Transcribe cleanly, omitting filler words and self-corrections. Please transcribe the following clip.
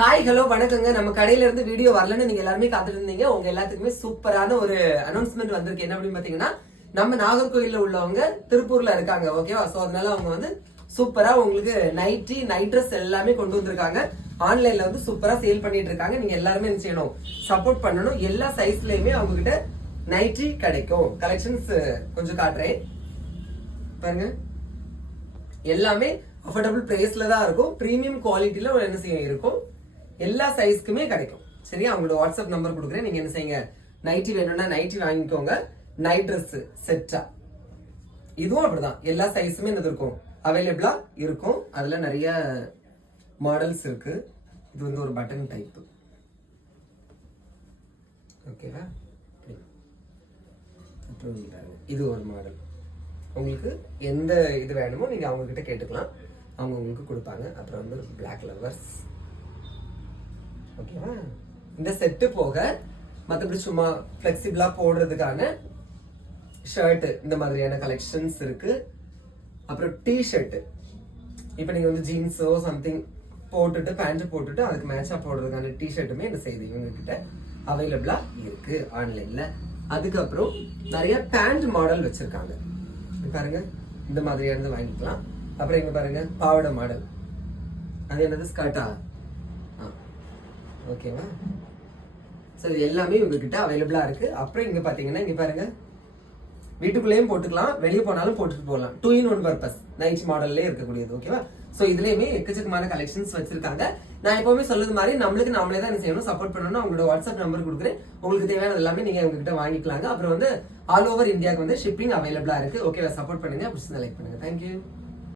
Hi hello வணக்கங்க. நம்ம கடையில இருந்து வீடியோ வரலன்னு நீங்க எல்லாருமே காத்துட்டு இருந்தீங்க. உங்க எல்லாத்துக்குமே சூப்பரான ஒரு அனௌன்ஸ்மெண்ட் வந்திருக்கு. என்ன அப்படின்னு பாத்தீங்கன்னா, நம்ம நாகர்கோயில்ல உள்ளவங்க திருப்பூர்ல இருக்காங்க. ஓகேவா? சோ அதனால அவங்க வந்து சூப்பரா உங்களுக்கு நைட்டி நைட் ட்ரெஸ் எல்லாமே கொண்டு வந்திருக்காங்க. ஆன்லைன்ல வந்து சூப்பரா சேல் பண்ணிட்டு இருக்காங்க. நீங்க எல்லாருமே என்ன செய்யணும், சப்போர்ட் பண்ணணும். எல்லா சைஸ்லயுமே அவங்க கிட்ட நைட்டி கிடைக்கும். கலெக்ஷன்ஸ் கொஞ்சம் காட்டுறேன் பாருங்க. எல்லாமே அஃபோர்டபுள் பிரைஸ்ல தான் இருக்கும். பிரீமியம் குவாலிட்டியில ஒரு என்ன செய்ய இருக்கும். எல்லா சைஸ்க்குமே கிடைக்கும். சரியா? அவங்களோட வாட்ஸ்அப் நம்பர் கொடுக்குறேன். நீங்க என்ன செய்யுங்க, நைட்டி வேணும்னா நைட்டி வாங்கிக்கோங்க. நைட் ட்ரெஸ் செட்டா இதுவும் அப்படிதான். எல்லா சைஸுமே என்ன இருக்கும், அவைலபிளா இருக்கும். அதுல நிறைய மாடல்ஸ் இருக்கு. இது வந்து ஒரு பட்டன் டைப். ஓகேவா? இது ஒரு மாடல். உங்களுக்கு எந்த இது வேணுமோ நீங்க அவங்க கிட்ட கேட்டுக்கலாம். அவங்க உங்களுக்கு கொடுப்பாங்க. அப்புறம் வந்து பிளாக் லவர்ஸ். ஓகேவா? இந்த செட்டு போக மற்றபடி சும்மா ஃபிளெக்சிபிளா போடுறதுக்கான ஷர்ட் இந்த மாதிரியான கலெக்ஷன்ஸ் இருக்கு. அப்புறம் டி ஷர்ட், இப்போ நீங்க வந்து ஜீன்ஸோ சம்திங் போட்டுட்டு பேண்ட் போட்டுட்டு அதுக்கு மேட்சா போடுறதுக்கான டி ஷர்ட்டுமே என்ன செய்யுது, இவங்க கிட்ட அவைலபிளா இருக்கு ஆன்லைன்ல. அதுக்கப்புறம் நிறைய பேண்ட் மாடல் வச்சிருக்காங்க. பாருங்க, இந்த மாதிரியானது வாங்கிக்கலாம். அப்புறம் இங்க பாருங்க, பாவாடை மாடல். அது என்னது, ஸ்கர்ட்டா? ஓகேவா? சரி, எல்லாமே உங்ககிட்ட அவைலபிளா இருக்கு. அப்புறம் இங்க பாத்தீங்கன்னா, இங்க பாருங்க, வீட்டுக்குள்ளேயும் போட்டுக்கலாம், வெளியே போனாலும் போட்டுட்டு போகலாம். 2 in 1 பர்பஸ் நைட் மாடல்லே இருக்கக்கூடியது. ஓகேவா? சோ இதுலயுமே எக்கச்சக்கமான கலெக்ஷன்ஸ் வச்சிருக்காங்க. நான் எப்பவுமே சொல்றது மாதிரி நம்மளுக்கு நம்மளே தான் என்ன செய்யணும், சப்போர்ட் பண்ணணும். அவங்களோட வாட்ஸ்அப் நம்பர் கொடுக்குறேன். உங்களுக்கு தேவையானது எல்லாமே நீங்க உங்ககிட்ட வாங்கிக்கலாங்க. அப்புறம் வந்து ஆல் ஓவர் இந்தியாவுக்கு வந்து ஷிப்பிங் அவைலபிளா இருக்கு. ஓகேவா? சப்போர்ட் பண்ணுங்க. பிடிச்சதை லைக் பண்ணுங்க. தேங்க்யூ.